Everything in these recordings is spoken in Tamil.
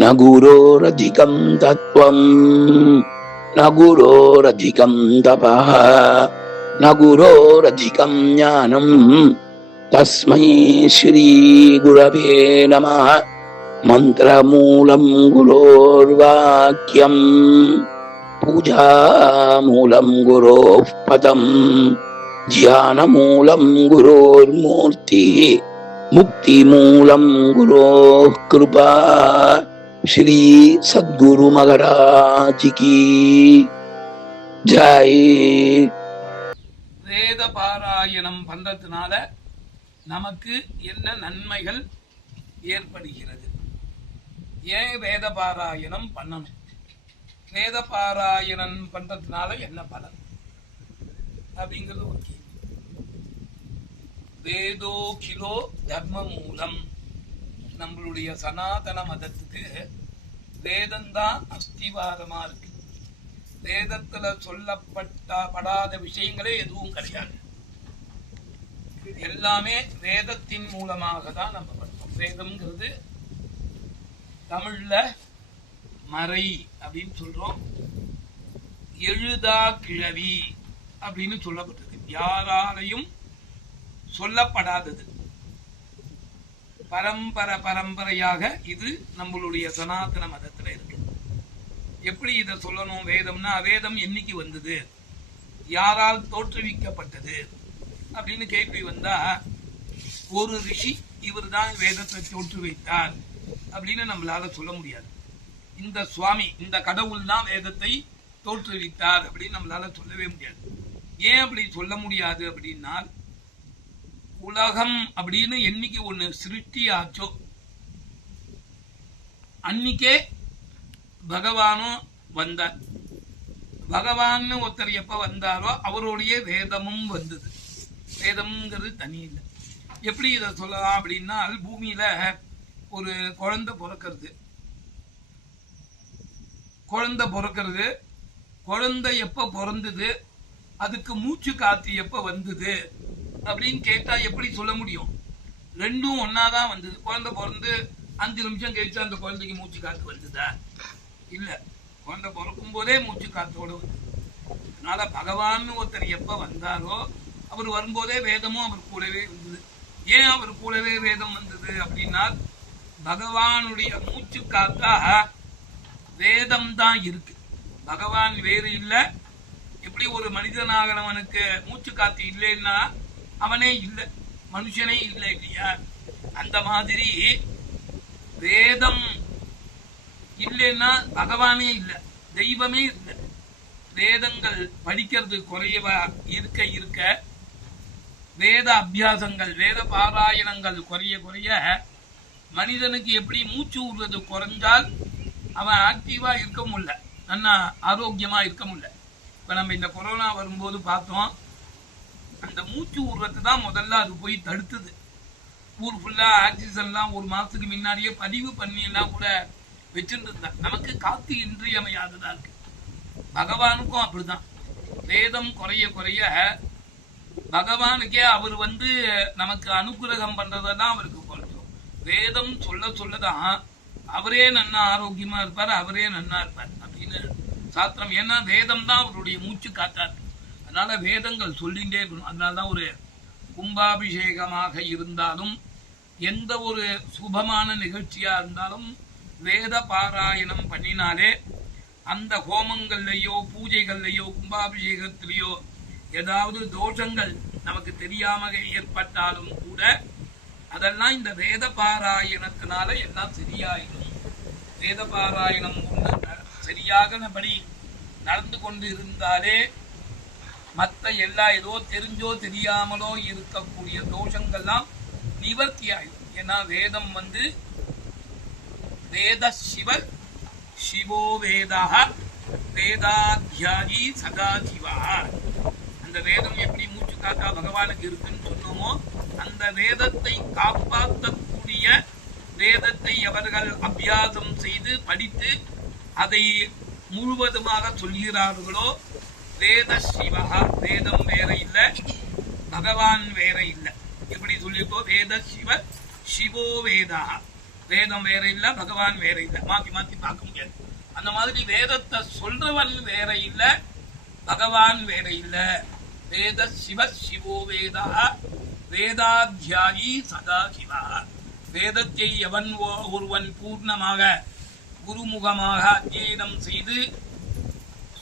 न गुरोरधिकं तत्त्वम् न गुरोरधिकं तपः न गुरोरधिकं ज्ञानम् तस्मै श्रीगुरवे नमः। मन्त्रमूलं गुरोर्वाक्यम्, पूजामूलं गुरोः पदम् ध्यानमूलं गुरोर्मूर्तिः, मुक्तिमूलं गुरोः कृपा। श्री सद्गुरु महाराज की जय வேத பாராயணம் பண்றதுனால நமக்கு என்ன நன்மைகள் ஏற்படுகிறது ஏன் வேத பாராயணம் பண்ணணும் வேத பாராயணம் பண்றதுனால என்ன பலன் அப்படிங்கிறது ஒரு கேள்வி வேதோ கிலோ தர்ம மூலம் நம்மளுடைய சனாதன மதத்துக்கு வேதம்தான் அஸ்திவாதமா இருக்கு. வேதத்துல சொல்லப்பட்ட படாத விஷயங்களே எதுவும் கிடையாது. எல்லாமே வேதத்தின் மூலமாக தான் நம்ம படிப்போம். வேதம்ங்கிறது தமிழ்ல மறை அப்படின்னு சொல்றோம். எழுதா கிழவி அப்படின்னு சொல்லப்பட்டிருக்கு. யாராலையும் சொல்லப்படாதது. பரம்பரை பரம்பரையாக இது நம்மளுடைய சனாதன மதத்துல இருக்கு. எப்படி இதை சொல்லணும்? வேதம்னா வேதம் என்னைக்கு வந்தது? யாரால் தோற்றுவிக்கப்பட்டது? அப்படின்னு கேள்வி வந்தா ஒரு ரிஷி இவர் தான் வேதத்தை தோற்று வைத்தார் அப்படின்னு நம்மளால சொல்ல முடியாது. இந்த சுவாமி இந்த கடவுள் தான் வேதத்தை தோற்றுவித்தார் அப்படின்னு நம்மளால சொல்லவே முடியாது. ஏன் அப்படி சொல்ல முடியாது அப்படின்னா உலகம் அப்படின்னு என்னைக்கு ஒண்ணு சிருஷ்டி ஆச்சோ அன்னைக்கே பகவானும் வந்தார். பகவான் ஒருத்தர் எப்ப வந்தாரோ அவருடைய வேதமும் வந்தது. வேதம்ங்கிறது தனி இல்லை. எப்படி இதை சொல்லலாம் அப்படின்னா பூமியில ஒரு குழந்தை பிறக்கிறது. குழந்தை பிறக்கிறது. குழந்தை எப்ப பிறந்தது? அதுக்கு மூச்சு காத்து எப்ப வந்தது? அப்படின்னு கேட்டா எப்படி சொல்ல முடியும்? ரெண்டும் ஒன்னாதான் வந்தது. குழந்தை பிறந்து அஞ்சு நிமிஷம் கழிச்சு அந்த குழந்தைக்கு மூச்சு காத்து வந்ததா இல்ல. குழந்தை பிறக்கும் போதே மூச்சு காத்தோட வந்தது அதனால பகவான் ஒருத்தர் எப்ப வந்தாரோ அவர் வரும்போதே வேதமும் அவர் கூடவே வந்தது ஏன் அவர் கூடவே வேதம் வந்தது அப்படின்னா பகவானுடைய மூச்சு காத்தாக வேதம் தான் இருக்கு. பகவான் வேறு இல்லை. எப்படி ஒரு மனிதனாகனவனுக்கு மூச்சு காத்து இல்லைன்னா அவனே இல்லை மனுஷனே இல்லை இல்லையா? அந்த மாதிரி வேதம் இல்லைன்னா பகவானே இல்லை தெய்வமே இல்லை. வேதங்கள் படிக்கிறது குறையவா இருக்க இருக்க வேத அபியாசங்கள் வேத பாராயணங்கள் குறைய குறைய மனிதனுக்கு எப்படி மூச்சு விடுறது குறைஞ்சால் அவன் ஆக்டிவா இருக்க முடியல. நல்லா ஆரோக்கியமா இருக்க முடியல. இப்ப நம்ம இந்த கொரோனா வரும்போது பார்த்தோம் அந்த மூச்சு விடுறது தான் முதல்ல அது போய் தடுத்தது. ஊர் ஃபுல்லா ஆக்சிஜன்லாம் ஒரு மாசத்துக்கு முன்னாடியே பதிவு பண்ணி எல்லாம் கூட வச்சுட்டு நமக்கு காத்து இன்றியமையாததா இருக்கு. பகவானுக்கும் அப்படிதான். வேதம் குறைய குறைய பகவானுக்கே அவர் வந்து நமக்கு அனுகிரகம் பண்றதான் அவருக்கு கொஞ்சம் வேதம் சொல்ல சொல்லதான் அவரே நன்னா ஆரோக்கியமா இருப்பார் அவரே நன்னா இருப்பார் அப்படின்னு சாஸ்திரம். ஏன்னா வேதம் தான் அவருடைய மூச்சு காத்தா இருக்கு அதனால வேதங்கள் சொல்லிகிட்டே இருக்கணும். அதனாலதான் ஒரு கும்பாபிஷேகமாக இருந்தாலும் எந்த ஒரு சுபமான நிகழ்ச்சியா இருந்தாலும் வேத பாராயணம் பண்ணினாலே அந்த ஹோமங்கள்லையோ பூஜைகள்லையோ கும்பாபிஷேகத்திலேயோ ஏதாவது தோஷங்கள் நமக்கு தெரியாம ஏற்பட்டாலும் கூட அதெல்லாம் இந்த வேத பாராயணத்தினால எல்லாம் சரியாயிடும். வேத பாராயணம் ஒண்ணு படி சரியாகனபடி நடந்து கொண்டு இருந்தாலே மற்ற எல்லா ஏதோ தெரிஞ்சோ தெரியாமலோ இருக்கக்கூடிய தோஷங்கள்லாம் நிவர்த்தி ஆயிடும் ஏன்னா வேதம் வந்து வேத சிவர் சிவோ வேதாக வேதாத்தியாயி சதாசிவா அந்த வேதம் எப்படி மூச்சு காத்தா பகவானுக்கு இருக்குன்னு சொன்னோமோ அந்த வேதத்தை காப்பாற்றக்கூடிய வேதத்தை அவர்கள் அபியாசம் செய்து படித்து அதை முழுவதுமாக சொல்கிறார்களோ வேத சிவகா வேதம் வேற இல்ல பகவான் வேற இல்ல. எப்படி சொல்லியிருக்கோ வேத சிவ சிவோ வேதா. வேதம் வேற இல்ல பகவான் வேற இல்ல. மாத்தி மாத்தி பார்க்க முடியாது. அந்த மாதிரி வேதத்தை சொல்றவன் வேற இல்ல பகவான் வேற இல்ல. வேத சிவ சிவோ வேதா. வேதாத்தியாயி சதா சிவா. வேதத்தை எவன் ஓ- ஒருவன் பூர்ணமாக குருமுகமாக அத்தியனம் செய்து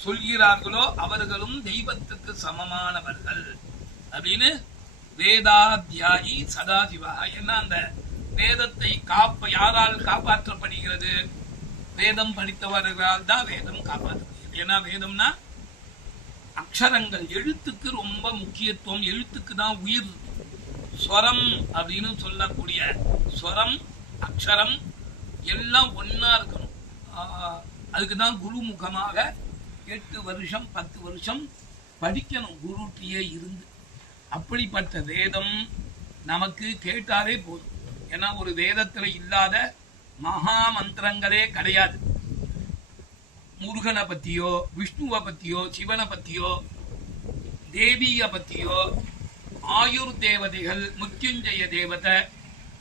சொல்கிறார்களோ அவர்களும் தெய்வத்துக்கு சமமானவர்கள். அப்படின்னு வேதாத்தியாயி சதாசிவா என்ன அந்த வேதத்தை காப்ப யாரால் காப்பாற்றப்படுகிறது? வேதம் படித்தவர்களால் தான் வேதம் காப்பாற்றப்படுகிறது. ஏன்னா வேதம்னா அக்ஷரங்கள் எழுத்துக்கு ரொம்ப முக்கியத்துவம் எழுத்துக்கு தான் உயிர். ஸ்வரம் அப்படின்னு சொல்லக்கூடிய ஸ்வரம் அக்ஷரம் எல்லாம் ஒன்னா இருக்கணும். ஆஹ் அதுக்கு தான் குருமுகமாக எட்டு வருஷம் பத்து வருஷம் படிக்கணும். குருட்டியே இருந்து. அப்படிப்பட்ட வேதம் நமக்கு கேட்டாலே போதும். ஏன்னா ஒரு வேதத்துல இல்லாத மகா மந்திரங்களே கிடையாது. முருகனை பத்தியோ விஷ்ணுவை பத்தியோ சிவனை பத்தியோ தேவிய பத்தியோ ஆயுர் தேவதைகள் முத்யுஞ்சய தேவதை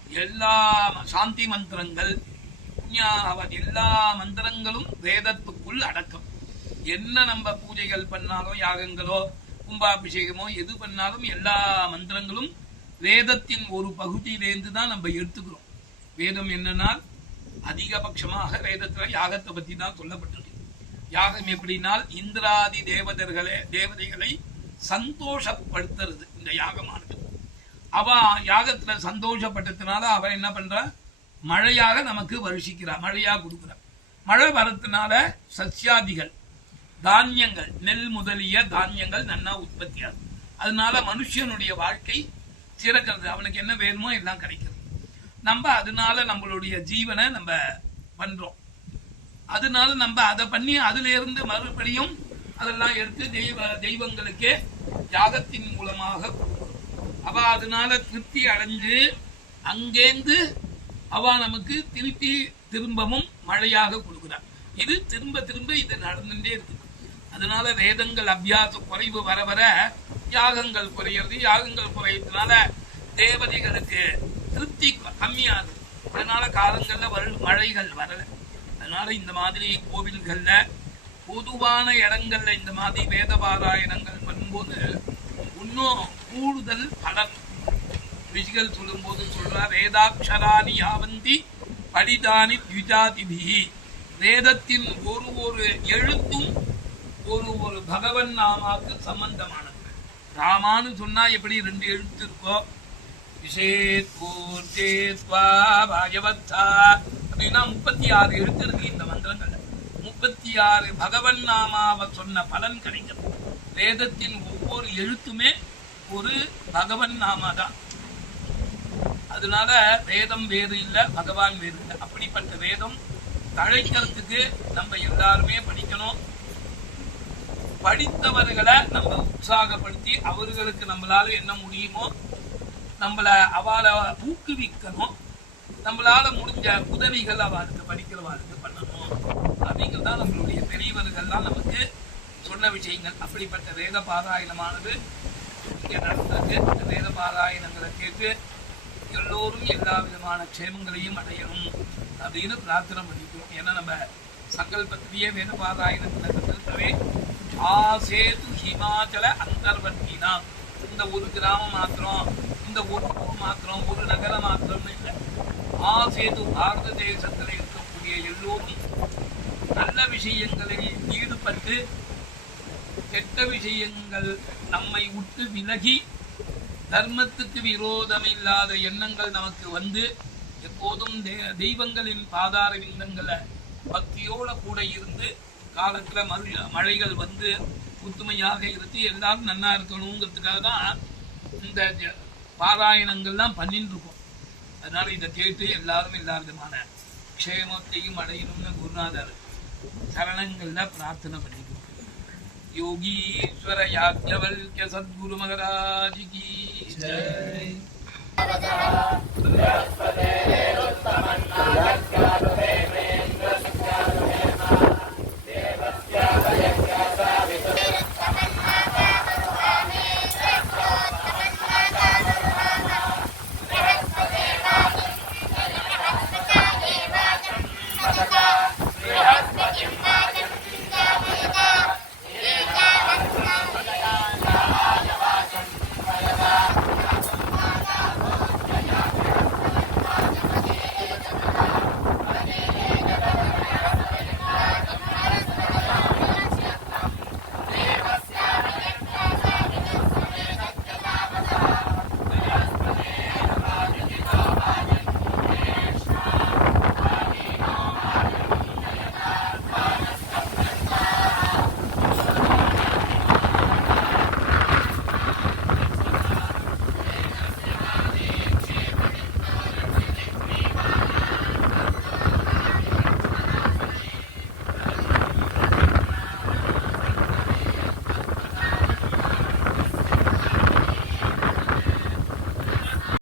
எல்லா சாந்தி மந்திரங்கள் புண்ணியாவத் எல்லா மந்திரங்களும் வேதத்துக்குள் அடக்கம். என்ன நம்ம பூஜைகள் பண்ணாலும் யாகங்களோ கும்பாபிஷேகமோ எது பண்ணாலும் எல்லா மந்திரங்களும் வேதத்தின் ஒரு பகுதியிலேருந்து தான் நம்ம எடுத்துக்கிறோம். வேதம் என்னன்னா அதிகபட்சமாக வேதத்துல யாகத்தை பத்தி தான் சொல்லப்பட்டிருக்கு. யாகம் எப்படினால் இந்திராதி தேவதர்களே தேவதைகளை சந்தோஷப்படுத்துறது இந்த யாகமானது. அவ யாகத்துல சந்தோஷப்பட்டதுனால அவ என்ன பண்றா? மழையாக நமக்கு வருஷிக்கிறா மழையாக கொடுக்குறா மழை வரத்துனால சசியாதிகள் தானியங்கள் நெல் முதலிய தானியங்கள் நன்னா உற்பத்தி அதனால மனுஷனுடைய வாழ்க்கை சிறக்கிறது. அவனுக்கு என்ன வேணுமோ எல்லாம் கிடைக்கிறது நம்ம அதனால நம்மளுடைய ஜீவனை நம்ம பண்றோம். அதனால நம்ம அதை பண்ணி அதுல இருந்து மறுபடியும் அதெல்லாம் எடுத்து தெய்வ தெய்வங்களுக்கே யாகத்தின் மூலமாக அவ அதனால திருப்தி அடைஞ்சு அங்கேந்து அவ நமக்கு திருப்பி திரும்பவும் மழையாக கொடுக்குறான் இது திரும்ப திரும்ப இது நடந்துட்டே இருக்கு அதனால வேதங்கள் அபியாச குறைவு வர வர யாகங்கள் குறையிறது யாகங்கள் குறையிறதுனால தேவதைகளுக்கு திருப்தி கம்மியாகுது. அதனால காலங்கள்ல வரு மழைகள் வரல. அதனால இந்த மாதிரி கோவில்கள்ல பொதுவான இடங்கள்ல இந்த மாதிரி வேத பாராயணங்கள் பண்ணும்போது இன்னும் கூடுதல் பலன். ரிஷிகள் சொல்லும்போது சொல்றா வேதாட்சராணி யாவந்தி படிதானி த்விஜாதிபிகி வேதத்தின் ஒரு ஒரு எழுத்தும் ஒரு ஒரு பகவன் நாமாவுக்கு சம்பந்தமானது. ராமான்னு சொன்னா எப்படி ரெண்டு எழுத்து இருக்கோ? அப்படின்னா முப்பத்தி ஆறு எழுத்து இருக்கு இந்த மந்திரங்கள் முப்பத்தி ஆறு பகவன் நாமாவை சொன்ன பலன் கிடைக்கிறது வேதத்தின் ஒவ்வொரு எழுத்துமே ஒரு பகவன் நாமா தான். அதனால வேதம் வேறு இல்ல பகவான் வேறு இல்லை. அப்படிப்பட்ட வேதம் தழைக்கிறதுக்கு நம்ம எல்லாருமே படிக்கணும். படித்தவர்களை நம்ம உற்சாகப்படுத்தி அவர்களுக்கு நம்மளால என்ன முடியுமோ நம்மளை அவளை ஊக்குவிக்கணும் நம்மளால முடிஞ்ச உதவிகள் அவளுக்கு படிக்கிறவாளுக்கு பண்ணணும். அப்படிங்கிறதான் நம்மளுடைய பெரியவர்கள்லாம் நமக்கு சொன்ன விஷயங்கள். அப்படிப்பட்ட வேத பாராயணமானது இங்கே நடந்திருக்கு. இந்த வேத பாராயணங்களை கேட்டு எல்லோரும் எல்லா விதமான க்ஷேமங்களையும் அடையணும் அப்படின்னு பிரார்த்தனை பண்ணிக்கிறோம். ஏன்னா நம்ம சங்கல்பத்திலேயே வேத பாராயணத்தில் சங்கல்பவே ஆசேது ஹிமாச்சல அந்தர்வர்த்தினா இந்த ஒரு கிராமம் மாத்திரம் இந்த ஒரு ஊர் மாத்திரம் ஒரு நகரம் மாத்திரம்னு இல்லை. ஆசேது பாரத தேசத்தில் இருக்கக்கூடிய எல்லோரும் நல்ல விஷயங்களில் ஈடுபட்டு கெட்ட விஷயங்கள் நம்மை விட்டு விலகி தர்மத்துக்கு விரோதம் இல்லாத எண்ணங்கள் நமக்கு வந்து எப்போதும் தெய்வங்களின் பாதார விந்தங்களை பக்தியோட கூட இருந்து காலத்தில் மறு மழைகள் வந்து ஒத்துமையாக இருந்து எல்லாரும் நன்னா இருக்கணுங்கிறதுக்காக தான் இந்த பாராயணங்கள்லாம் பண்ணிட்டு இருக்கோம் அதனால இதை கேட்டு எல்லாரும் எல்லா விதமான க்ஷேமத்தையும் அடையணும்னு குருநாதர் சரணங்கள்ல பிரார்த்தனை பண்ணிட்டு யோகீஸ்வர யாஜ்ஞவல்ய சத்குரு மகராஜி கி ஜெய்.